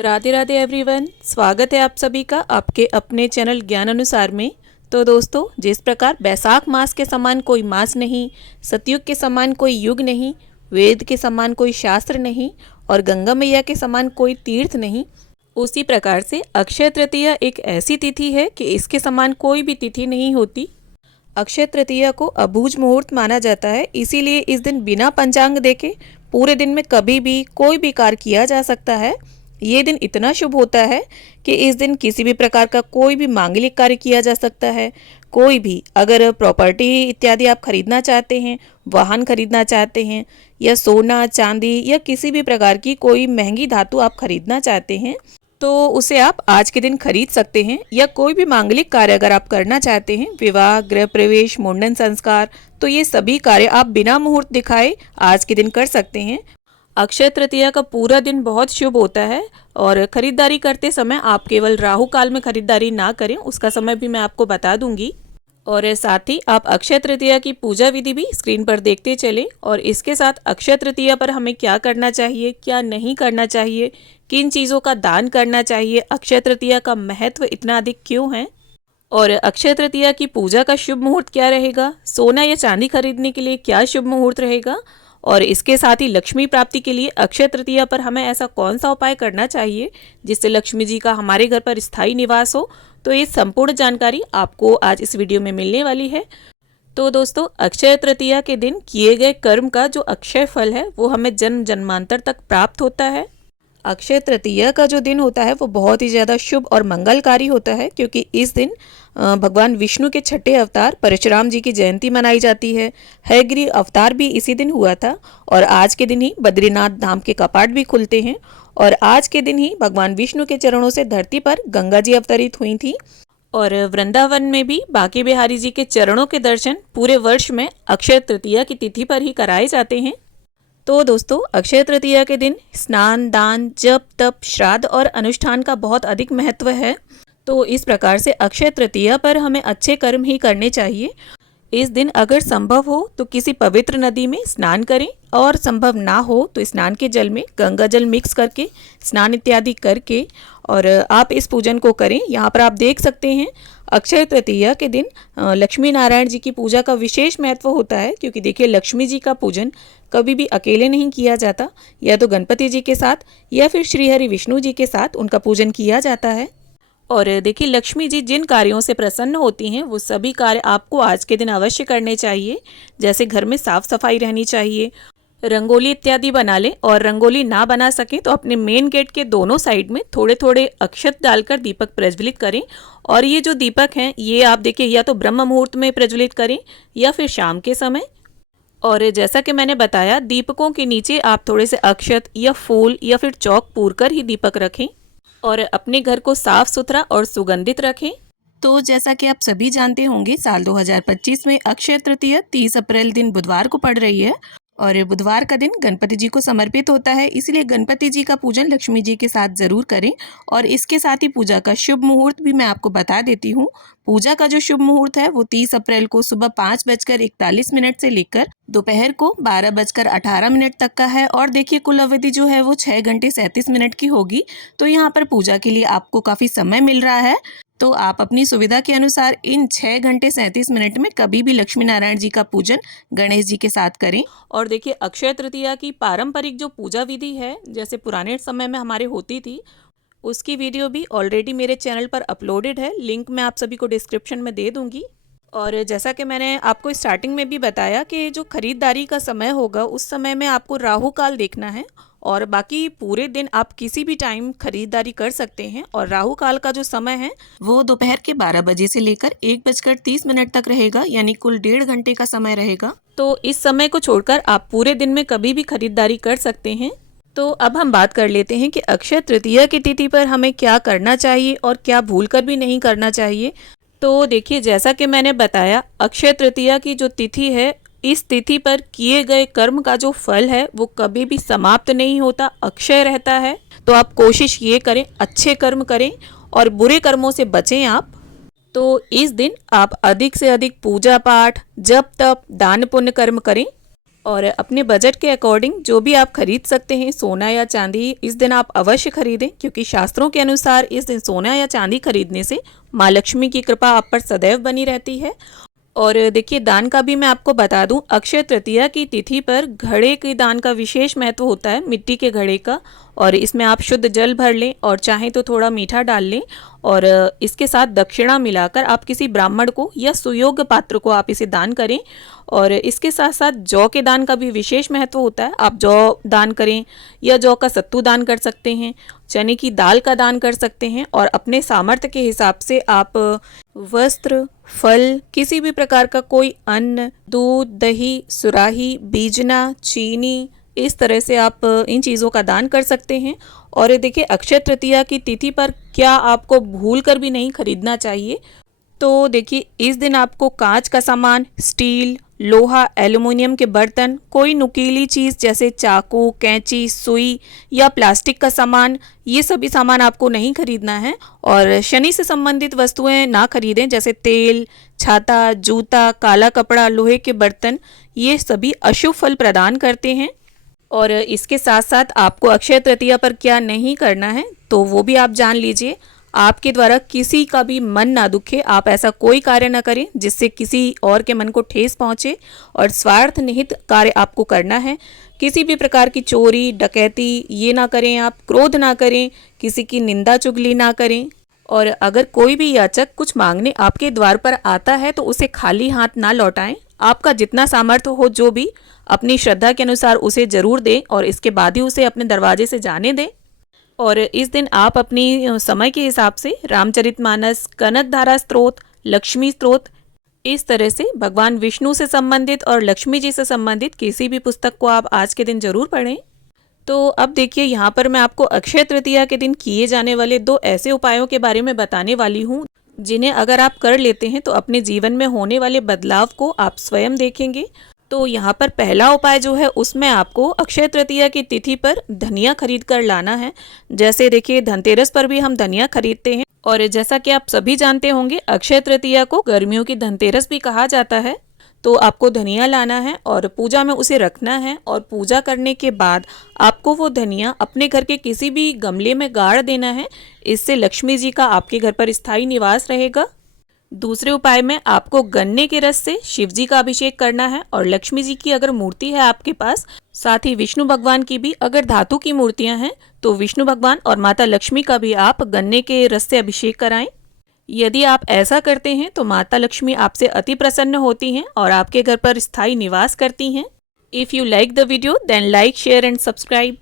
Radhe Radhe everyone, स्वागत है आप सभी का आपके अपने चैनल ज्ञान अनुसार में। तो दोस्तों, जिस प्रकार बैसाख मास के समान कोई मास नहीं, सतयुग के समान कोई युग नहीं, वेद के समान कोई शास्त्र नहीं और गंगा मैया के समान कोई तीर्थ नहीं, उसी प्रकार से अक्षय तृतीया एक ऐसी तिथि है कि इसके समान कोई भी तिथि नहीं होती। अक्षय तृतीया को अबूझ मुहूर्त माना जाता है, इसीलिए इस दिन बिना पंचांग देखे पूरे दिन में कभी भी कोई भी कार्य किया जा सकता है। ये दिन इतना शुभ होता है कि इस दिन किसी भी प्रकार का कोई भी मांगलिक कार्य किया जा सकता है। कोई भी अगर प्रॉपर्टी इत्यादि आप खरीदना चाहते हैं, वाहन खरीदना चाहते हैं या सोना चांदी या किसी भी प्रकार की कोई महंगी धातु आप खरीदना चाहते हैं तो उसे आप आज के दिन खरीद सकते हैं। या कोई भी मांगलिक कार्य अगर आप करना चाहते हैं, विवाह, गृह प्रवेश, मुंडन संस्कार, तो ये सभी कार्य आप बिना मुहूर्त दिखाए आज के दिन कर सकते हैं। अक्षय तृतीया का पूरा दिन बहुत शुभ होता है और खरीदारी करते समय आप केवल राहु काल में खरीदारी ना करें, उसका समय भी मैं आपको बता दूंगी। और साथ ही आप अक्षय तृतीया की पूजा विधि भी स्क्रीन पर देखते चलें। और इसके साथ अक्षय तृतीया पर हमें क्या करना चाहिए, क्या नहीं करना चाहिए, किन चीज़ों का दान करना चाहिए, अक्षय तृतीया का महत्व इतना अधिक क्यों है और अक्षय तृतीया की पूजा का शुभ मुहूर्त क्या रहेगा, सोना या चांदी खरीदने के लिए क्या शुभ मुहूर्त रहेगा और इसके साथ ही लक्ष्मी प्राप्ति के लिए अक्षय तृतीया पर हमें ऐसा कौन सा उपाय करना चाहिए जिससे लक्ष्मी जी का हमारे घर पर स्थायी निवास हो, तो ये संपूर्ण जानकारी आपको आज इस वीडियो में मिलने वाली है। तो दोस्तों, अक्षय तृतीया के दिन किए गए कर्म का जो अक्षय फल है वो हमें जन्म जन्मांतर तक प्राप्त होता है। अक्षय तृतीया का जो दिन होता है वो बहुत ही ज़्यादा शुभ और मंगलकारी होता है, क्योंकि इस दिन भगवान विष्णु के छठे अवतार परशुराम जी की जयंती मनाई जाती है। हयग्रीव अवतार भी इसी दिन हुआ था और आज के दिन ही बद्रीनाथ धाम के कपाट भी खुलते हैं और आज के दिन ही भगवान विष्णु के चरणों से धरती पर गंगा जी अवतरित हुई थी। और वृंदावन में भी बांके बिहारी जी के चरणों के दर्शन पूरे वर्ष में अक्षय तृतीया की तिथि पर ही कराए जाते हैं। तो दोस्तों, अक्षय तृतीया के दिन स्नान, दान, जप, तप, श्राद्ध और अनुष्ठान का बहुत अधिक महत्व है। तो इस प्रकार से अक्षय तृतीया पर हमें अच्छे कर्म ही करने चाहिए। इस दिन अगर संभव हो तो किसी पवित्र नदी में स्नान करें और संभव ना हो तो स्नान के जल में गंगा जल मिक्स करके स्नान इत्यादि करके और आप इस पूजन को करें। यहाँ पर आप देख सकते हैं अक्षय तृतीया के दिन लक्ष्मी नारायण जी की पूजा का विशेष महत्व होता है, क्योंकि देखिए लक्ष्मी जी का पूजन कभी भी अकेले नहीं किया जाता, या तो गणपति जी के साथ या फिर श्रीहरि विष्णु जी के साथ उनका पूजन किया जाता है। और देखिए लक्ष्मी जी जिन कार्यों से प्रसन्न होती हैं वो सभी कार्य आपको आज के दिन अवश्य करने चाहिए। जैसे घर में साफ सफाई रहनी चाहिए, रंगोली इत्यादि बना लें और रंगोली ना बना सकें तो अपने मेन गेट के दोनों साइड में थोड़े थोड़े अक्षत डालकर दीपक प्रज्वलित करें। और ये जो दीपक हैं ये आप देखिए या तो ब्रह्म मुहूर्त में प्रज्वलित करें या फिर शाम के समय। और जैसा कि मैंने बताया, दीपकों के नीचे आप थोड़े से अक्षत या फूल या फिर चौक पूर कर ही दीपक रखें और अपने घर को साफ सुथरा और सुगंधित रखें। तो जैसा कि आप सभी जानते होंगे, साल 2025 में अक्षय तृतीया 30 अप्रैल दिन बुधवार को पड़ रही है और बुधवार का दिन गणपति जी को समर्पित होता है, इसलिए गणपति जी का पूजन लक्ष्मी जी के साथ ज़रूर करें। और इसके साथ ही पूजा का शुभ मुहूर्त भी मैं आपको बता देती हूँ। पूजा का जो शुभ मुहूर्त है वो 30 अप्रैल को सुबह 5:41 से लेकर दोपहर को 12:18 तक का है। और देखिए कुल अवधि जो है वो 6 घंटे 37 मिनट की होगी। तो यहाँ पर पूजा के लिए आपको काफ़ी समय मिल रहा है, तो आप अपनी सुविधा के अनुसार इन 6 घंटे 37 मिनट में कभी भी लक्ष्मी नारायण जी का पूजन गणेश जी के साथ करें। और देखिए अक्षय तृतीया की पारंपरिक जो पूजा विधि है, जैसे पुराने समय में हमारे होती थी, उसकी वीडियो भी ऑलरेडी मेरे चैनल पर अपलोडेड है। लिंक मैं आप सभी को डिस्क्रिप्शन में दे दूंगी। और जैसा कि मैंने आपको स्टार्टिंग में भी बताया कि जो खरीदारी का समय होगा उस समय में आपको राहु काल देखना है और बाकी पूरे दिन आप किसी भी टाइम खरीदारी कर सकते हैं। और राहु काल का जो समय है वो दोपहर के 12 बजे से लेकर 1:30 तक रहेगा, यानी कुल 1.5 घंटे का समय रहेगा। तो इस समय को छोड़कर आप पूरे दिन में कभी भी खरीदारी कर सकते हैं। तो अब हम बात कर लेते हैं कि अक्षय तृतीया की तिथि पर हमें क्या करना चाहिए और क्या भूलकर भी नहीं करना चाहिए। तो देखिए जैसा कि मैंने बताया, अक्षय तृतीया की जो तिथि है, इस तिथि पर किए गए कर्म का जो फल है वो कभी भी समाप्त नहीं होता, अक्षय रहता है। तो आप कोशिश ये करें अच्छे कर्म करें और बुरे कर्मों से बचें आप। तो इस दिन आप अधिक से अधिक पूजा पाठ, जप तप, दान पुण्य कर्म करें। और अपने बजट के अकॉर्डिंग जो भी आप खरीद सकते हैं सोना या चांदी इस दिन आप अवश्य खरीदें, क्योंकि शास्त्रों के अनुसार इस दिन सोना या चांदी खरीदने से माँ लक्ष्मी की कृपा आप पर सदैव बनी रहती है। और देखिए दान का भी मैं आपको बता दूं, अक्षय तृतीया की तिथि पर घड़े के दान का विशेष महत्व होता है, मिट्टी के घड़े का। और इसमें आप शुद्ध जल भर लें और चाहें तो थोड़ा मीठा डाल लें और इसके साथ दक्षिणा मिलाकर आप किसी ब्राह्मण को या सुयोग्य पात्र को आप इसे दान करें। और इसके साथ साथ जौ के दान का भी विशेष महत्व होता है, आप जौ दान करें या जौ का सत्तू दान कर सकते हैं, चने की दाल का दान कर सकते हैं। और अपने सामर्थ्य के हिसाब से आप वस्त्र, फल, किसी भी प्रकार का कोई अन्न, दूध, दही, सुराही, बीजना, चीनी, इस तरह से आप इन चीज़ों का दान कर सकते हैं। और देखिए अक्षय तृतीया की तिथि पर क्या आपको भूल कर भी नहीं खरीदना चाहिए। तो देखिए इस दिन आपको कांच का सामान, स्टील, लोहा, एल्युमिनियम के बर्तन, कोई नुकीली चीज़ जैसे चाकू, कैंची, सुई या प्लास्टिक का सामान, ये सभी सामान आपको नहीं खरीदना है। और शनि से संबंधित वस्तुएं ना खरीदें, जैसे तेल, छाता, जूता, काला कपड़ा, लोहे के बर्तन, ये सभी अशुभ फल प्रदान करते हैं। और इसके साथ साथ आपको अक्षय तृतीया पर क्या नहीं करना है तो वो भी आप जान लीजिए। आपके द्वारा किसी का भी मन ना दुखे, आप ऐसा कोई कार्य ना करें जिससे किसी और के मन को ठेस पहुंचे। और स्वार्थ निहित कार्य आपको करना है। किसी भी प्रकार की चोरी, डकैती ये ना करें, आप क्रोध ना करें, किसी की निंदा चुगली ना करें। और अगर कोई भी याचक कुछ मांगने आपके द्वार पर आता है तो उसे खाली हाथ ना लौटाएं। आपका जितना सामर्थ्य हो जो भी अपनी श्रद्धा के अनुसार उसे जरूर दें और इसके बाद ही उसे अपने दरवाजे से जाने दें। और इस दिन आप अपनी समय के हिसाब से रामचरितमानस, कनकधारा स्तोत्र, लक्ष्मी स्तोत्र, इस तरह से भगवान विष्णु से संबंधित और लक्ष्मी जी से संबंधित किसी भी पुस्तक को आप आज के दिन जरूर पढ़ें। तो अब देखिए यहाँ पर मैं आपको अक्षय तृतीया के दिन किए जाने वाले 2 ऐसे उपायों के बारे में बताने वाली हूँ जिन्हें अगर आप कर लेते हैं तो अपने जीवन में होने वाले बदलाव को आप स्वयं देखेंगे। तो यहाँ पर पहला उपाय जो है उसमें आपको अक्षय तृतीया की तिथि पर धनिया खरीद कर लाना है। जैसे देखिए धनतेरस पर भी हम धनिया खरीदते हैं और जैसा कि आप सभी जानते होंगे अक्षय तृतीया को गर्मियों की धनतेरस भी कहा जाता है। तो आपको धनिया लाना है और पूजा में उसे रखना है और पूजा करने के बाद आपको वो धनिया अपने घर के किसी भी गमले में गाड़ देना है। इससे लक्ष्मी जी का आपके घर पर स्थायी निवास रहेगा। दूसरे उपाय में आपको गन्ने के रस से शिव जी का अभिषेक करना है और लक्ष्मी जी की अगर मूर्ति है आपके पास, साथ ही विष्णु भगवान की भी अगर धातु की मूर्तियां हैं तो विष्णु भगवान और माता लक्ष्मी का भी आप गन्ने के रस से अभिषेक कराएं। यदि आप ऐसा करते हैं तो माता लक्ष्मी आपसे अति प्रसन्न होती हैं और आपके घर पर स्थायी निवास करती हैं। If you like the video then like, share and subscribe.